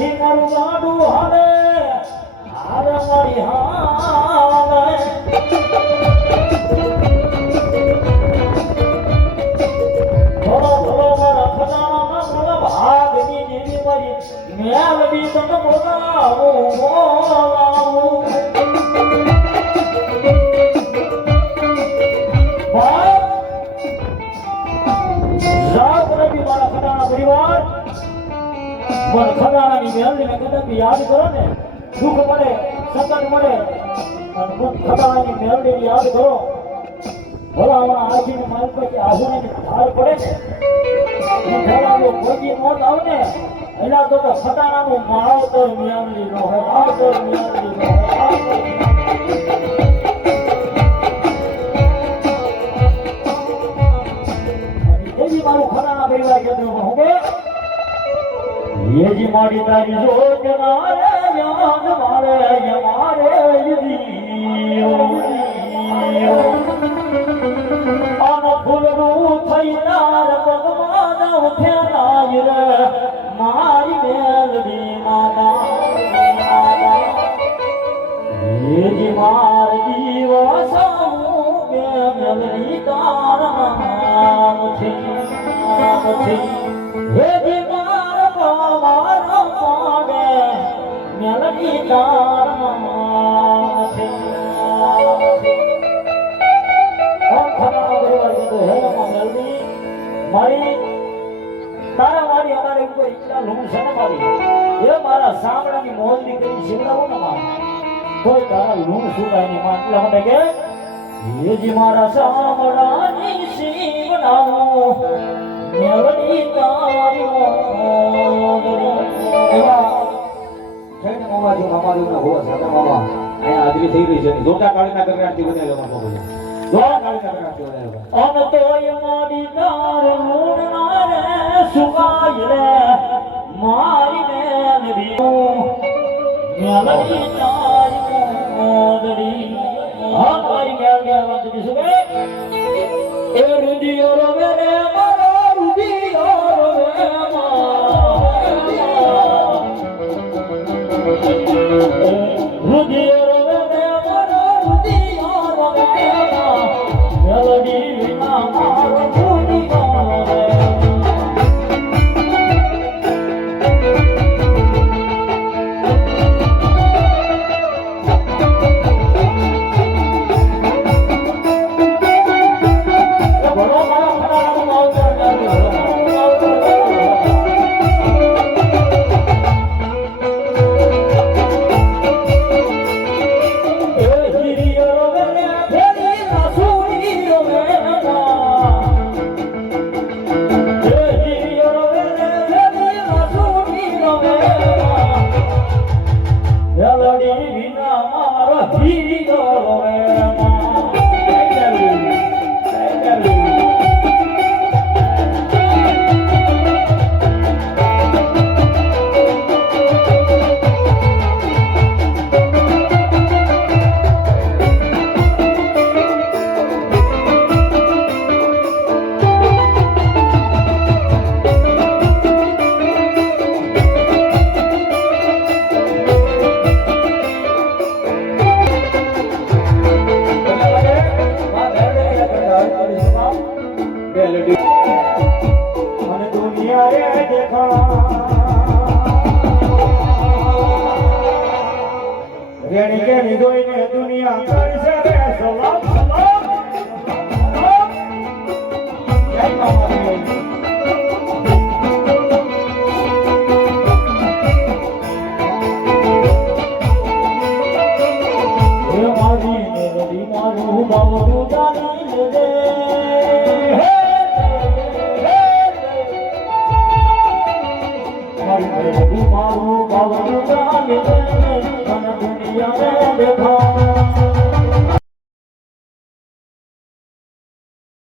પછી મારું ગાડું હાલે હારે મારી હાલે થોડો થોડો મારા ખજાનામાં મને ભાગની દેવી મારી મેલડી તને બોલાવું બોલાવું ભાઈ જાઓ કદાપી મારા ખજાના પરિવાર પણ ખજાનાની મેળવીને કદાપી યાદ કરો ને, દુઃખ મળે સંકટ મળે ખજાનાની મેલડીને યાદ કરો. ભલામણ આજીને માલ પછી આહુને ભાર પડે ને ભલામણ કોઈ મોત આવે એના તો ખટાણાનું માવતર મિયામલી નો હોય માવતર મિયામલી નો હોય યેજી માડી તારી જોત મારે યાદ મારે મારે દીયો અન ફૂલનું થઈ તાર પગમાં ઉઠ્યા રે મારી મેલડી માતા. યેજી માર મારી તારા મારી અમારે ઉપર ઈચ્છા લઉં છે ને મારી એ મારા સાંભળાની મોજની કરી શીખડાવો ને માં કોઈ તારા લૂણ સુકાયની માટલા માટે કે હેજી મારા સાંભળાની શીખડાવો મેળવી તારી મામાજીના હોવા સાથે મામા અહીંયા હાજરી થઈ ગઈ છે જોતા કાળીના કરનારથી બનાવેલો મામા બોલે જોતા કાળીના કરનારથી બનાવેલો અન તોય મારી તાર લૂણ ના રે સુકાય રે મારી મેલડી મેલડી તારી મોજડી હા મારી આ વાત શું કે એ રુદિયો રે મારો રુદિયો રુદિયો રોવે મારો રુદિયો મારો રેણી કે નિદોઈને દુનિયા કરશે રે સલામ સલામ. જય માતાજી. હે મારી મેલડી મારું બાવરું જાણી લેજે. મારું ગાઉં ગાને તન દુનિયા મે બેઠા